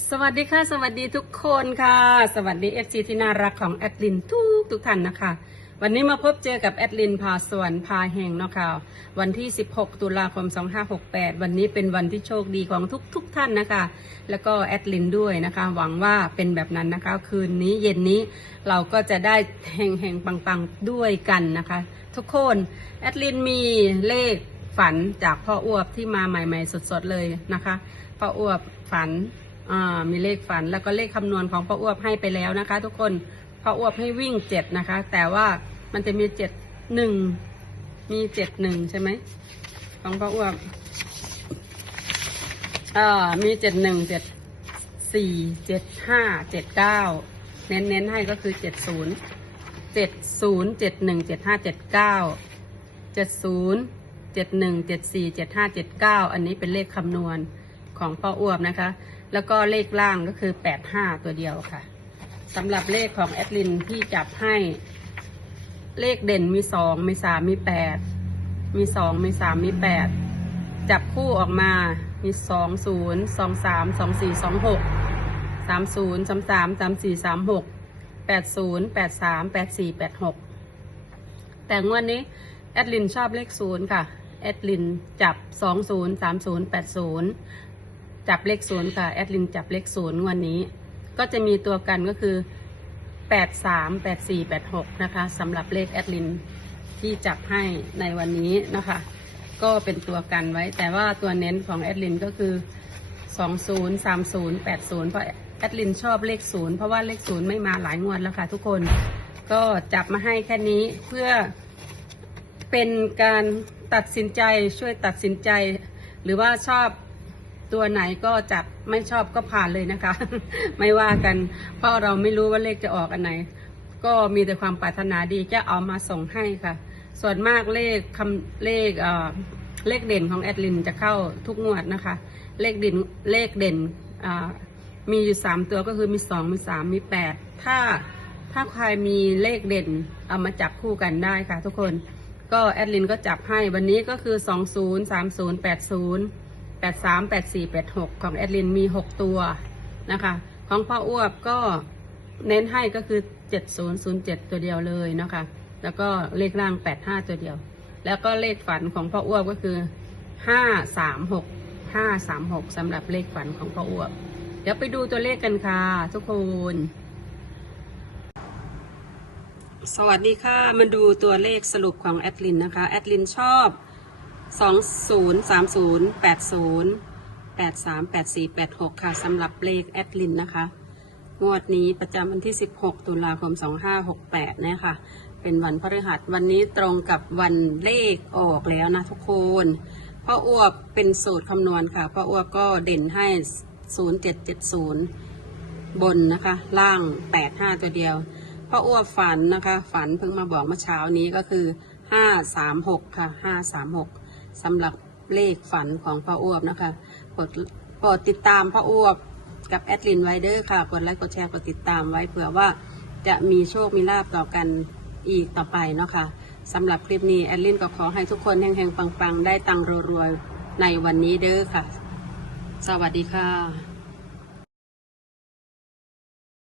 สวัสดีค่ะ สวัสดีทุกคนค่ะ สวัสดีเอฟซีที่น่ารักของแอดลินทุกทุกท่านนะคะ วันนี้มาพบเจอกับแอดลินพาสวนพาแห่งเนาะค่ะวันที่ 16 ตุลาคม 2568 วันนี้เป็นวันที่โชคดีของทุกทุกท่านนะคะ แล้วก็แอดลินด้วยนะคะ หวังว่าเป็นแบบนั้นนะคะ คืนนี้เย็นนี้เราก็จะได้แห่งแห่งปังๆด้วยกันนะคะ ทุกคนแอดลินมีเลขฝันจากพ่ออ้วบที่มาใหม่ ๆ สดๆเลยนะคะพ่ออ้วบฝัน อ่ามีเลขฝันแล้วก็เลขคำนวณของป้าอ้วบให้ไปแล้วนะคะ ทุกคนป้าอ้วบให้วิ่งเจ็ดนะคะ แต่ว่ามันจะมีเจ็ดหนึ่งมีเจ็ดหนึ่งใช่ไหมของป้าอ้วบอ่ามีเจ็ดหนึ่งเจ็ดสี่เจ็ดห้าเจ็ดเก้าเน้นเน้นให้ก็คือเจ็ดศูนย์เจ็ดศูนย์เจ็ดหนึ่งเจ็ดห้าเจ็ดเก้าเจ็ดศูนย์เจ็ดหนึ่งเจ็ดสี่เจ็ดห้าเจ็ดเก้าอันนี้เป็นเลขคำนวณของป้าอ้วบนะคะ แล้วก็เลขล่างก็คือ85ตัวเดียวค่ะสำหรับเลขของแอดลินที่จับให้ เลขเด่นมี2มี3มี8มี2มี3มี8จับคู่ออกมา มี2 0 2 3 2 4 2 6 3 0 3 3 3 4 3 6 8 0 8 3 8 4 8 6แต่งวดนี้ แอดลินชอบเลขศูนย์ค่ะ แอดลินจับ20 30 80 จับเลขศูนย์ค่ะ แอดลินจับเลขศูนย์วันนี้ ก็จะมีตัวกันก็คือ83 84 86นะคะสำหรับเลขแอดลินที่จับให้ในวันนี้นะคะ ก็เป็นตัวกันไว้ แต่ว่าตัวเน้นของแอดลินก็คือ20 30 80เพราะแอดลินชอบเลขศูนย์เพราะว่าเลขศูนย์ไม่มาหลายงวดแล้วค่ะทุกคนก็จับมาให้แค่นี้เพื่อเป็นการตัดสินใจช่วยตัดสินใจ หรือว่าชอบ ตัวไหนก็จับไม่ชอบก็ผ่านเลยนะคะ ไม่ว่ากันเพราะเราไม่รู้ว่าเลขจะออกอันไหน ก็มีแต่ความปรารถนาดีจะเอามาส่งให้ค่ะ ส่วนมากเลขคำเลขเอ่อเลขเด่นของแอดลินจะเข้าทุกงวดนะคะ เลขเด่นเลขเด่นอ่ามีอยู่สามตัวก็คือมีสองมีสามมีแปดถ้าถ้าใครมีเลขเด่นเอามาจับคู่กันได้ค่ะทุกคน ก็แอดลินก็จับให้วันนี้ก็คือสองศูนย์สามศูนย์แปดศูนย์ 20 30 80 83 84 86ของแอดลินมี6ตัวนะคะ ของพ่ออ้วบก็เน้นให้ก็คือ7007ตัวเดียวเลยนะคะ แล้วก็เลขล่าง85ตัวเดียว แล้วก็เลขฝันของพ่ออ้วบก็คือ536 536สำหรับเลขฝันของพ่ออ้วบเดี๋ยวไปดูตัวเลขกันค่ะทุกคนสวัสดีค่ะ มาดูตัวเลขสรุปของแอดลินนะคะ แอดลินชอบ 20 30 80 83 84 86 ค่ะสำหรับเลขแอดลินนะคะ งวดนี้ประจำวันที่ 16 ตุลาคม 2568นะคะเป็นวันพฤหัสวันนี้ตรงกับวันเลขออกแล้วนะทุกคนพ่ออ้วบเป็นสูตรคำนวณค่ะพ่ออ้วบก็เด่นให้ 0770 บนนะคะ ล่าง 85 ตัวเดียวพ่ออ้วบฝันนะคะ ฝันเพิ่งมาบอกเมื่อเช้านี้ก็คือ 536 ค่ะ 536 สำหรับเลขฝันของพ่ออ้วบนะคะกดกดติดตามพ่ออ้วบกับแอดลินไวเดอร์ค่ะ กดไลค์กดแชร์กดติดตามไว้เผื่อว่าจะมีโชคมีลาบต่อกันอีกต่อไปเนาะค่ะสำหรับคลิปนี้แอดลินก็ขอให้ทุกคนแห่งๆปังๆ ได้ตังค์รัวๆในวันนี้เด้อค่ะ สวัสดีค่ะ